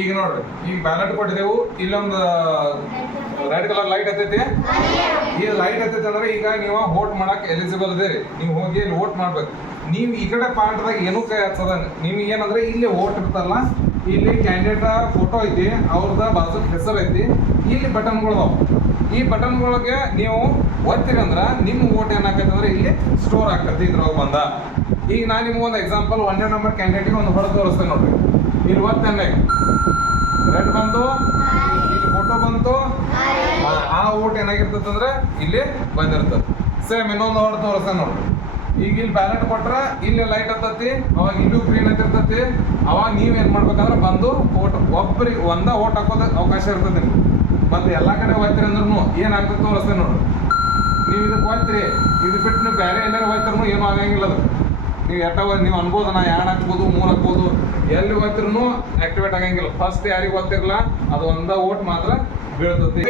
ಈಗ ನೋಡ್ರಿ ಈಗ ಬ್ಯಾಲೆಟ್ ಕೊಟ್ಟಿದ್ದೆವು ಇಲ್ಲೊಂದು ರೆಡ್ ಕಲರ್ ಲೈಟ್ ಹತ್ತೈತಿ. ಈ ಲೈಟ್ ಹತ್ತೈತಿ ಅಂದ್ರೆ ಈಗ ನೀವು ವೋಟ್ ಮಾಡಕ್ ಎಲಿಜಿಬಲ್ ಇದೀರಿ. ನೀವು ಹೋಗಿ ಇಲ್ಲಿ ವೋಟ್ ಮಾಡ್ಬೇಕು. ನೀವು ಈ ಕಡೆ ಪಾರ್ಟ್ದಾಗ ಏನೂ ಕೈ ಹಚ್ಚದ ನಿಮ್ಗೆ ಏನಂದ್ರೆ ಇಲ್ಲಿ ವೋಟ್ ಇರ್ತಲ್ಲ, ಇಲ್ಲಿ ಕ್ಯಾಂಡಿಡೇಟ್ ಫೋಟೋ ಐತಿ, ಅವ್ರದ ಬಾಜು ಹೆಸರು ಐತಿ, ಇಲ್ಲಿ ಬಟನ್ಗಳು. ಈ ಬಟನ್ಗಳಿಗೆ ನೀವು ಒತ್ತೀರಿ ಅಂದ್ರೆ ನಿಮ್ಮ ವೋಟ್ ಏನಾಕೈತೆ ಅಂದ್ರೆ ಇಲ್ಲಿ ಸ್ಟೋರ್ ಆಗ್ತೈತಿ ಇದ್ರೊಳಗೆ ಬಂದ. ಈಗ ನಾನು ನಿಮ್ಗೆ ಒಂದು ಎಕ್ಸಾಂಪಲ್ 1ನೇ ನಂಬರ್ ಕ್ಯಾಂಡಿಡೇಟ್ಗೆ ಒಂದು ಹೊಡೆದು ತೋರಿಸ್ತೇನೆ ನೋಡ್ರಿ. ಇಲ್ಲಿ ಒತ್ತನ್ನೇ ರೆಡ್ ಬಂತು, ಇಲ್ಲಿ ಫೋಟೋ ಬಂತು, ಆ ವೋಟ್ ಏನಾಗಿರ್ತದೆ ಅಂದ್ರೆ ಇಲ್ಲಿ ಬಂದಿರ್ತದೆ. ಸೇಮ್ ಇನ್ನೊಂದು ಹೊಡೆದು ತೋರಿಸ್ತೇನೆ ನೋಡ್ರಿ. ಈಗ ಇಲ್ಲಿ ಬ್ಯಾಲೆಟ್ ಕೊಟ್ರೆ ಇಲ್ಲಿ ಲೈಟ್ ಹತ್ತತಿ, ಅವಾಗ ಇಲ್ಲೂ ಗ್ರೀನ್ ಹತ್ತಿರ್ತತಿ. ಅವಾಗ ನೀವೇನ್ ಮಾಡ್ಬೇಕಂದ್ರೆ ಬಂದು ವೋಟ್ ಒಬ್ಬರಿಗೆ ವೋಟ್ ಹಾಕೋದ ಅವಕಾಶ ಇರ್ತದೆ ನಿಮ್ಗೆ. ಮತ್ತೆ ಎಲ್ಲಾ ಕಡೆ ಹೋಯ್ತಿರಿ ಅಂದ್ರೂ ಏನಾಗ್ತದೆ ತೋರಿಸ್ತೇನೆ ನೋಡ್ರಿ. ನೀವು ಇದಕ್ಕೆ ಹೋಯ್ತಿರಿ, ಇದು ಬಿಟ್ಟು ನೀವು ಬೇರೆ ಎಲ್ಲರೂ ಹೋಯ್ತಿರೂ ಏನೂ ಆಗಂಗಿಲ್ಲ. ಅದು ನೀವು ನೀವು ಅನ್ಬೋದು, ನಾ 2 ಹಾಕ್ಬೋದು 3 ಹಾಕ್ಬೋದು, ಎಲ್ಲಿ ಹೋಯ್ತಿರೂ ಆಕ್ಟಿವೇಟ್ ಆಗಂಗಿಲ್ಲ. ಫಸ್ಟ್ ಯಾರಿಗೆ ಗೊತ್ತಿರಲ್ಲ ಅದು ವೋಟ್ ಮಾತ್ರ ಬೀಳ್ತತಿ.